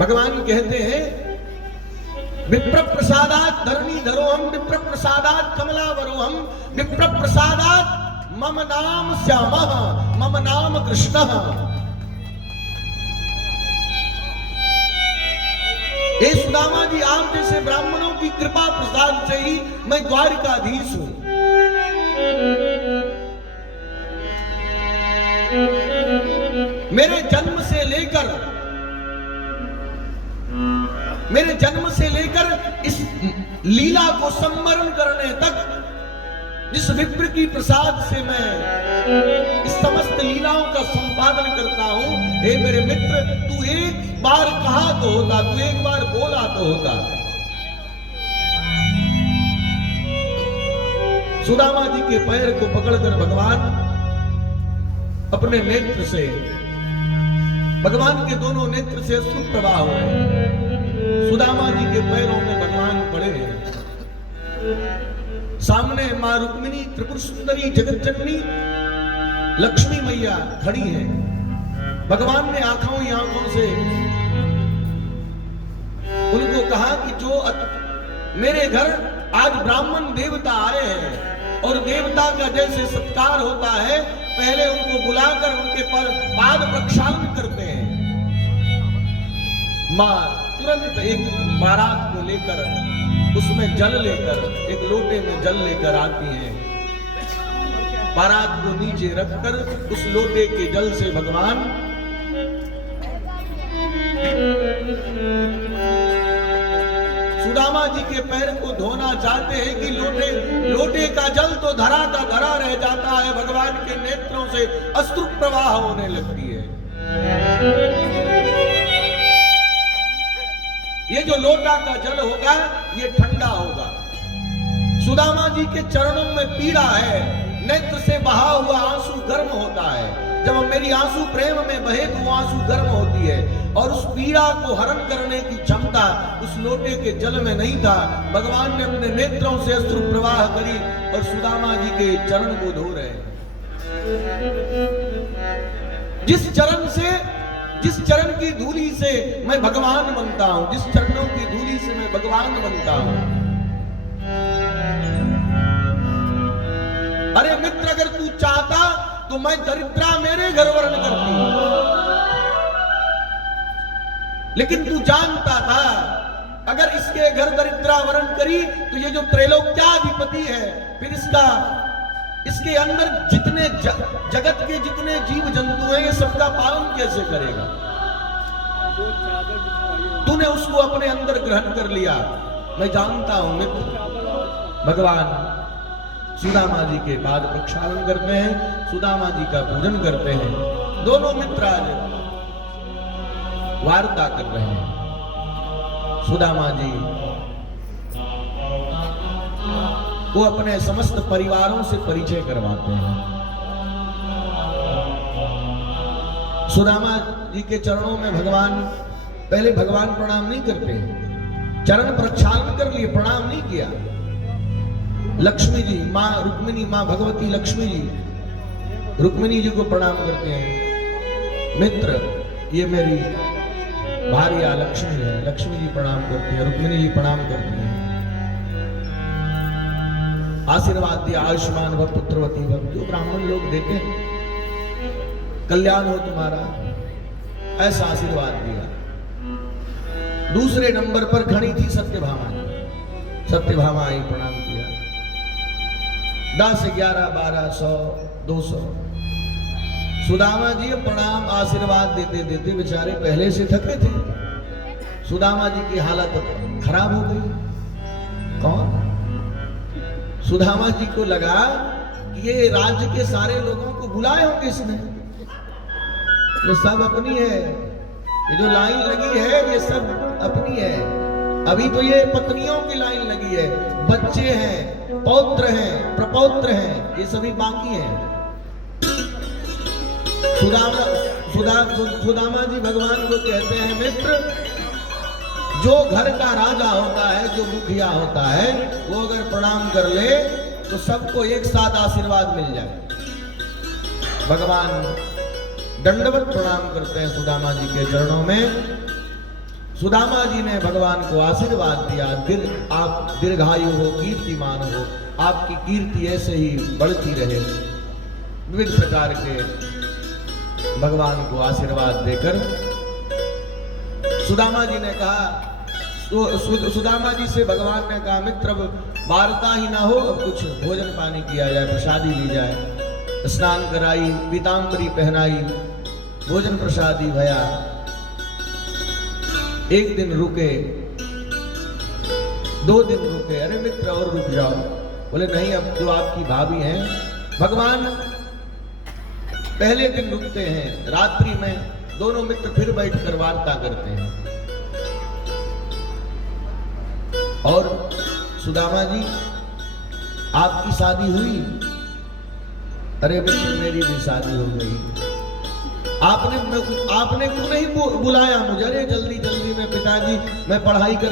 भगवान कहते हैं विप्र प्रसादात धरणीधरो हम, विप्र प्रसादात कमलावरो हम, विप्र प्रसादात मम नाम श्यामः मम नाम कृष्णः। हे सुदामा जी, आप जैसे ब्राह्मणों की कृपा प्रसाद से ही मैं द्वारिकाधीश हूं। मेरे जन्म से लेकर इस लीला को संवरण करने तक जिस विप्र की प्रसाद से मैं इस समस्त लीलाओं का संपादन करता हूं, हे मेरे मित्र, तू एक बार कहा तो होता, तू एक बार बोला तो होता। सुदामा जी के पैर को पकड़कर भगवान अपने नेत्र से, भगवान के दोनों नेत्र से अश्रु प्रवाह हो रहे हैं। सुदामा जी के पैरों में भगवान पड़े हैं। सामने मां रुक्मिणी, त्रिपुर सुंदरी, जगत जननी लक्ष्मी मैया खड़ी है। भगवान ने आंखों ही आंखों से उनको कहा कि जो मेरे घर आज ब्राह्मण देवता आए हैं और देवता का जैसे सत्कार होता है, पहले उनको बुलाकर उनके पर पाद प्रक्षालन करते हैं। मां तुरंत एक बारात को लेकर, उसमें जल लेकर, एक लोटे में जल लेकर आती हैं। बारात को नीचे रखकर उस लोटे के जल से भगवान सुदामा जी के पैर को धोना चाहते हैं कि लोटे का जल तो धरा का धरा रह जाता है, भगवान के नेत्रों से अश्रु प्रवाह होने लगती है। ये जो लोटा का जल होगा ये ठंडा होगा। सुदामा जी के चरणों में पीड़ा है, नेत्र से बहा हुआ आंसू गर्म होता है। जब मेरी आंसू प्रेम में बहे तो वो आंसू गर्म होती है, और उस पीड़ा को हरण करने की क्षमता उस लोटे के जल में नहीं था। भगवान ने अपने नेत्रों से अश्रु प्रवाह करी और सुदामा जी के चरण को धो रहे। जिस चरण की धूली से मैं भगवान बनता हूं, जिस चरणों की धूली से मैं भगवान बनता हूं। अरे मित्र, अगर तू चाहता तो मैं दरिद्रा मेरे घर वर्ण करती, लेकिन तू जानता था अगर इसके घर दरिद्रा वर्ण करी तो ये जो त्रैलोक्याधिपति है, फिर इसके अंदर जितने जगत के जितने जीव जंतु हैं, ये सबका पालन कैसे करेगा। तूने उसको अपने अंदर ग्रहण कर लिया। मैं जानता हूं मित्र। भगवान सुदामा जी के बाद प्रक्षालन करते हैं, सुदामा जी का पूजन करते हैं। दोनों मित्र आज वार्ता कर रहे हैं। सुदामा जी वो अपने समस्त परिवारों से परिचय करवाते हैं। सुदामा जी के चरणों में पहले भगवान प्रणाम नहीं करते, चरण प्रक्षालन कर लिए, प्रणाम नहीं किया। लक्ष्मी जी, मां रुक्मिणी, मां भगवती लक्ष्मी जी रुक्मिणी जी को प्रणाम करते हैं। मित्र, ये मेरी भार्या लक्ष्मी है। लक्ष्मी जी प्रणाम करती है, रुक्मिणी जी प्रणाम करती है। आशीर्वाद दिया, आयुष्मान भव पुत्रवती भव, जो ब्राह्मण लोग देते हैं कल्याण हो तुम्हारा, ऐसा आशीर्वाद दिया। दूसरे नंबर पर खड़ी थी सत्यभामा। सत्यभामा आई, प्रणाम किया। 10, 11, 12, 100, 200 सुदामा जी प्रणाम आशीर्वाद देते देते बेचारे पहले से थके थे। सुदामा जी की हालत खराब हो गई। कौन? सुदामा जी को लगा कि ये राज्य के सारे लोगों को बुलाए होंगे इसने, ये सब अपनी है, ये जो लाइन लगी है ये सब अपनी है। अभी तो ये पत्नियों की लाइन लगी है, बच्चे हैं, पौत्र हैं, प्रपौत्र हैं, ये सभी बाकी हैं। सुदामा जी भगवान को कहते हैं, मित्र, जो घर का राजा होता है, जो मुखिया होता है, वो अगर प्रणाम कर ले तो सबको एक साथ आशीर्वाद मिल जाए। भगवान दंडवत प्रणाम करते हैं सुदामा जी के चरणों में। सुदामा जी ने भगवान को आशीर्वाद दिया, आप दीर्घायु हो, कीर्तिमान हो, आपकी कीर्ति ऐसे ही बढ़ती रहे। विविध प्रकार के भगवान को आशीर्वाद देकर सुदामा जी ने कहा, सुदामा जी से भगवान ने कहा, मित्र वार्ता ही ना हो, अब कुछ भोजन पानी किया जाए, प्रसादी ली जाए। स्नान कराई, पीताम्बरी पहनाई, भोजन प्रसादी भया। एक दिन रुके, 2 दिन रुके, अरे मित्र और रुक जाओ। बोले नहीं, अब जो आपकी भाभी हैं, भगवान पहले दिन रुकते हैं, रात्रि में दोनों मित्र फिर बैठकर वार्ता करते हैं। और सुदामा जी, आपकी शादी हुई? अरे मित्र, मेरी भी शादी हो गई। आपने क्यों नहीं बुलाया मुझे? अरे जल्दी जल्दी में पिताजी, मैं पढ़ाई कर